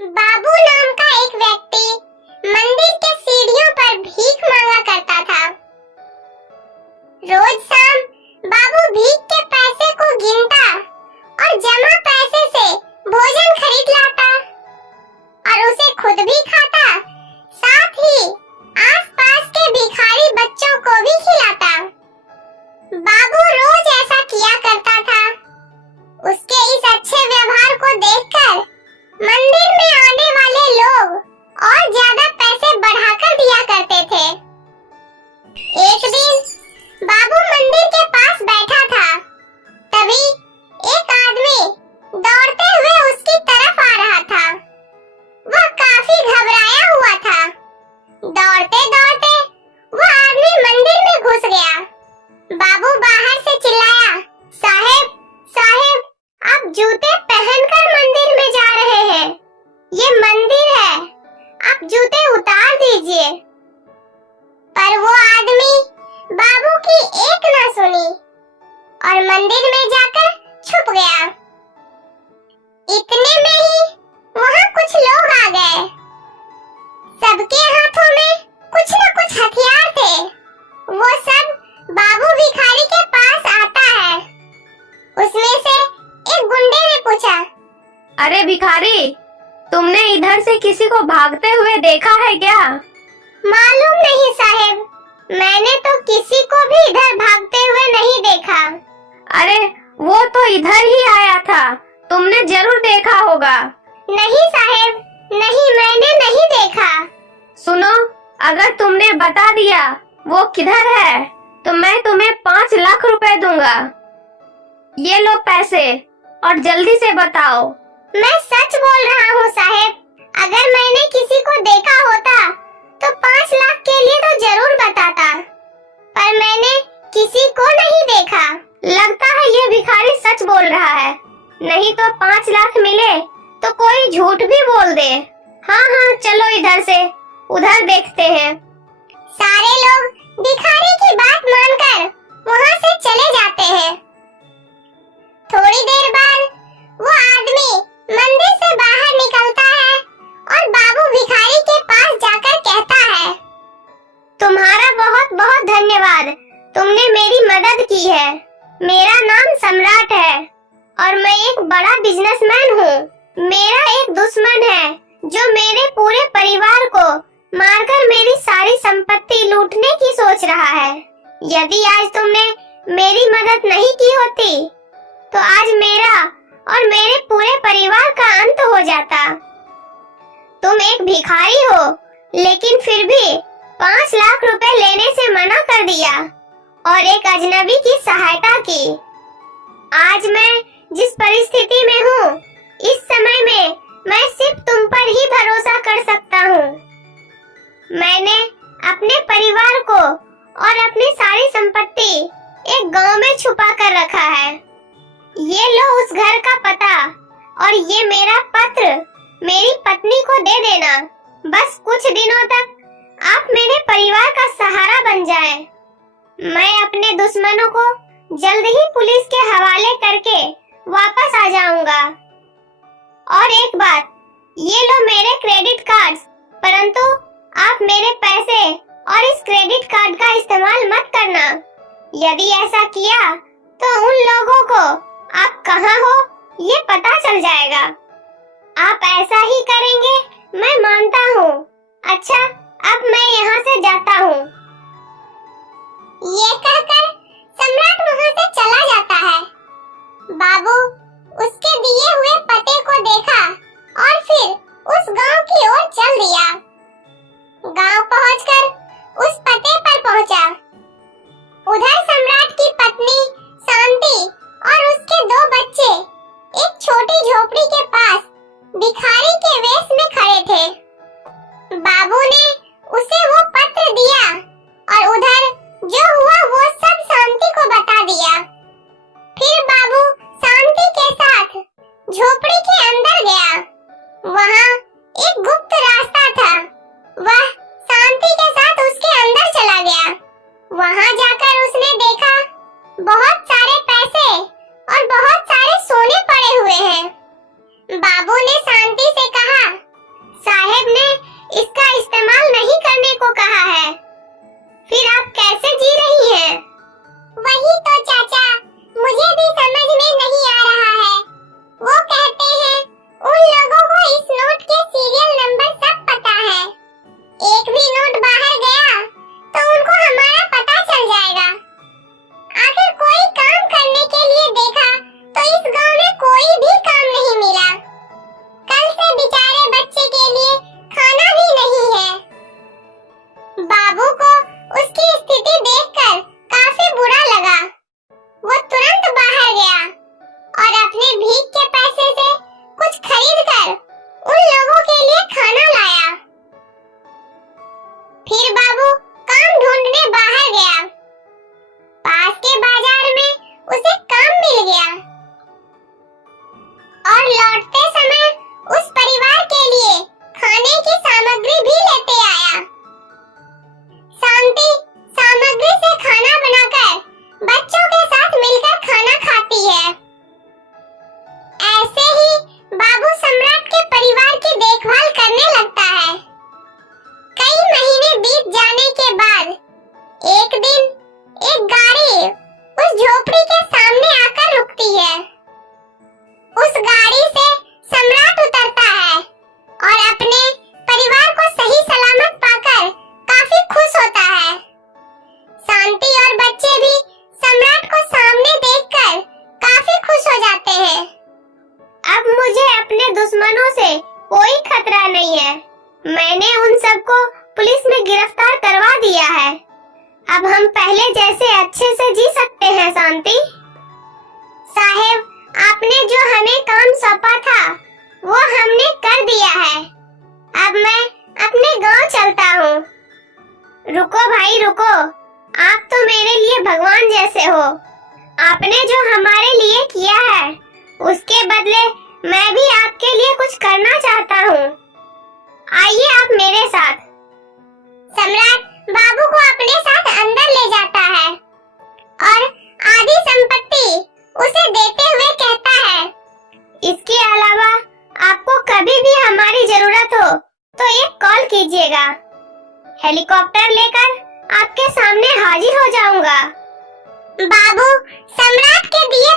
बाबू नाम का एक व्यक्ति मंदिर के सीढ़ियों पर भीख मांगा करता था। रोज शाम बाबू भीख के पैसे को गिनता और जमा पैसे से भोजन खरीद लाता और उसे खुद भी खाता, साथ ही आसपास के भिखारी बच्चों को भी खिलाता। बाबू रोज ऐसा किया करता था। उसके इस अच्छे व्यवहार को देखकर मंदिर में आने वाले लोग और ज्यादा पैसे बढ़ाकर दिया करते थे। एक दिन बाबू मंदिर के पास बैठा था, तभी एक आदमी दौड़ते हुए उसकी तरफ आ रहा था। वह काफी घबराया हुआ था। दौड़ते दौड़ते वह आदमी मंदिर में घुस गया। बाबू बाहर से चिल्लाया, साहेब, साहेब, आप जूते पहनकर मंदिर में जा रहे हैं। ये मंदिर है, आप जूते उतार दीजिए। पर वो आदमी बाबू की एक ना सुनी और मंदिर में जाकर छुप गया। इतने में ही वहाँ कुछ लोग आ गए। सबके हाथों में कुछ न कुछ हथियार थे। वो सब बाबू भिखारी के पास आता है। उसमें से एक गुंडे ने पूछा, अरे भिखारी, तुमने इधर से किसी को भागते हुए देखा है क्या? मालूम नहीं साहेब, मैंने तो किसी को भी इधर भागते हुए नहीं देखा। अरे वो तो इधर ही आया था, तुमने जरूर देखा होगा। नहीं साहेब, नहीं, मैंने नहीं देखा। सुनो, अगर तुमने बता दिया वो किधर है तो मैं तुम्हें 5 लाख रुपए दूंगा। ये लो पैसे और जल्दी से बताओ। मैं सच बोल रहा हूँ साहेब। अगर मैंने किसी को देखा होता तो 5 लाख के लिए तो जरूर बताता, पर मैंने किसी को नहीं देखा। लगता है ये भिखारी सच बोल रहा है, नहीं तो 5 लाख मिले तो कोई झूठ भी बोल दे। हाँ हाँ, चलो इधर से उधर देखते हैं। सारे लोग भिखारी की बात मानकर वहाँ से चले जाते हैं। थोड़ी देर बाद वो आदमी मंदिर से बाहर निकलता है और बाबू भिखारी के पास जाकर कहता है, तुम्हारा बहुत बहुत धन्यवाद, तुमने मेरी मदद की है। मेरा नाम सम्राट है और मैं एक बड़ा बिजनेसमैन हूँ। मेरा एक दुश्मन है जो मेरे पूरे परिवार को मारकर मेरी सारी संपत्ति लूटने की सोच रहा है। यदि आज तुमने मेरी मदद नहीं की होती तो आज मेरा और मेरे पूरे परिवार का अंत हो जाता। तुम एक भिखारी हो, लेकिन फिर भी 5 लाख रुपए लेने से मना कर दिया और एक अजनबी की सहायता की। आज मैं जिस परिस्थिति में हूँ, इस समय में मैं सिर्फ तुम पर ही भरोसा कर सकता हूँ। मैंने अपने परिवार को और अपनी सारी संपत्ति एक गांव में छुपा कर रखा है। ये लो उस घर का पता और ये मेरा पत्र मेरी पत्नी को दे देना। बस कुछ दिनों तक आप मेरे परिवार का सहारा बन जाएं। मैं अपने दुश्मनों को जल्द ही पुलिस के हवाले करके वापस आ जाऊंगा। और एक बात, ये लो मेरे क्रेडिट कार्ड्स, परंतु आप मेरे पैसे और इस क्रेडिट कार्ड का इस्तेमाल मत करना। यदि ऐसा किया तो उन लोगों को आप कहाँ हो ये पता चल जाएगा। आप ऐसा ही करेंगे, मैं मानता हूँ। अच्छा, अब मैं यहाँ से जाता हूँ। ये कहकर सम्राट वहाँ से चला जाता है। बाबू उसके दिए हुए पते को देखा और फिर उस गांव की ओर चल दिया। गांव पहुंचकर उस पते पर पहुंचा। उधर सम्राट की पत्नी शांति और उसके 2 बच्चे एक छोटी झोपड़ी के पास भिखारी के वेश में खड़े थे। बाबू ने उसे वो पत्र दिया और उधर जो हुआ वो सब शांति को बता दिया। फिर दुश्मनों से कोई खतरा नहीं है। मैंने उन सबको पुलिस में गिरफ्तार करवा दिया है। अब हम पहले जैसे अच्छे से जी सकते हैं शांति। साहेब, आपने जो हमें काम सौंपा था वो हमने कर दिया है। अब मैं अपने गांव चलता हूँ। रुको भाई रुको, आप तो मेरे लिए भगवान जैसे हो। आपने जो हमारे लिए किया है उसके बदले मैं भी आपके लिए कुछ करना चाहता हूँ। आइए आप मेरे साथ। सम्राट बाबू को अपने साथ अंदर ले जाता है और आधी संपत्ति उसे देते हुए कहता है, इसके अलावा आपको कभी भी हमारी जरूरत हो तो एक कॉल कीजिएगा। हेलीकॉप्टर लेकर आपके सामने हाजिर हो जाऊंगा। बाबू, सम्राट के दिए